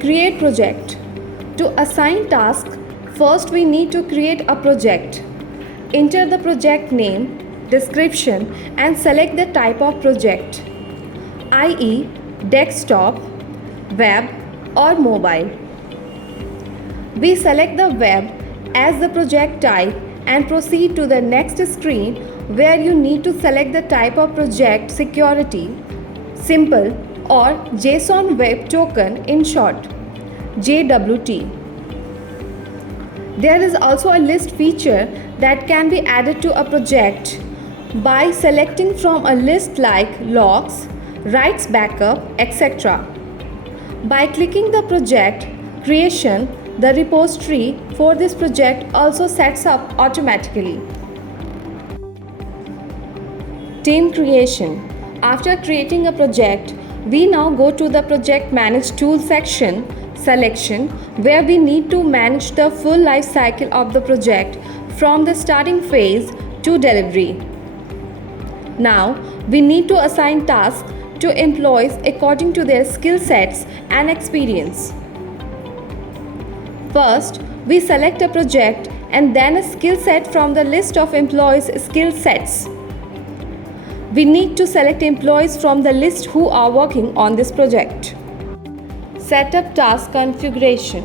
Create project. To assign task, first we need to create a project. Enter the project name, description and select the type of project, i.e. desktop, web or mobile. We select the web as the project type and proceed to the next screen where you need to select the type of project security, simple or JSON Web Token in short, JWT. There is also a list feature that can be added to a project by selecting from a list like logs, writes backup, etc. By clicking the project creation, the repository for this project also sets up automatically. Team creation. After creating a project, we now go to the Project Manage Tool section, Selection, where we need to manage the full life cycle of the project from the starting phase to delivery. Now, we need to assign tasks to employees according to their skill sets and experience. First, we select a project and then a skill set from the list of employees' skill sets. We need to select employees from the list who are working on this project. Set up task configuration.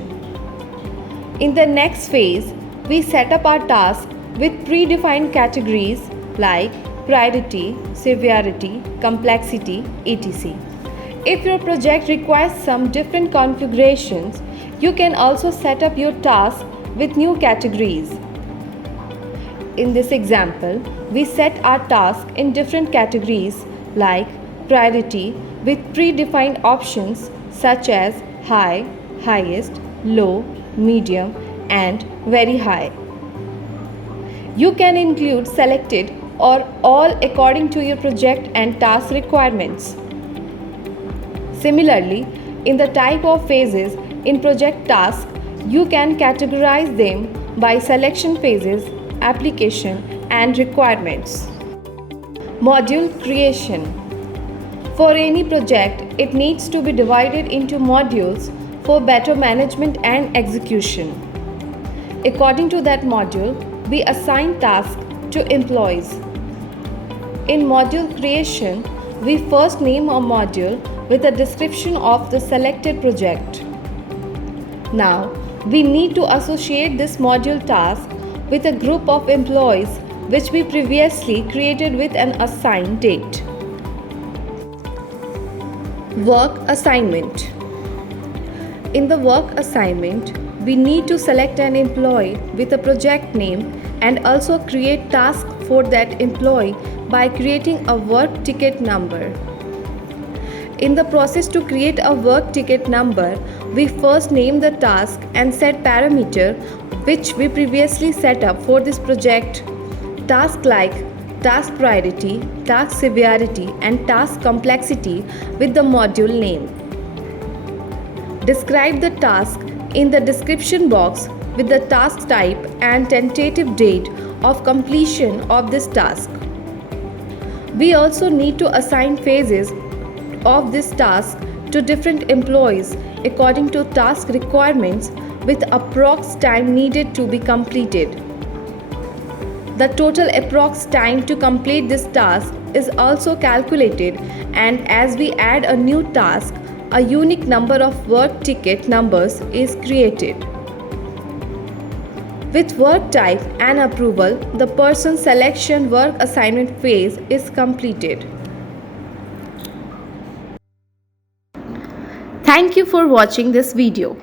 In the next phase, we set up our task with predefined categories like priority, severity, complexity, etc. If your project requires some different configurations, you can also set up your task with new categories. In this example, we set our task in different categories like priority with predefined options such as high, highest, low, medium, and very high. You can include selected or all according to your project and task requirements. Similarly, in the type of phases in project task, you can categorize them by selection phases, application, and requirements. Module creation. For any project, it needs to be divided into modules for better management and execution. According to that module, we assign tasks to employees. In module creation, we first name a module with a description of the selected project. Now, we need to associate this module task with a group of employees which we previously created with an assigned date. Work assignment. In the work assignment, we need to select an employee with a project name and also create tasks for that employee by creating a work ticket number. In the process to create a work ticket number, we first name the task and set parameter which we previously set up for this project. Tasks like task priority, task severity, and task complexity with the module name. Describe the task in the description box with the task type and tentative date of completion of this task. We also need to assign phases of this task to different employees according to task requirements with approx time needed to be completed. The total approx time to complete this task is also calculated, and as we add a new task, a unique number of work ticket numbers is created. With work type and approval, the person selection work assignment phase is completed. Thank you for watching this video.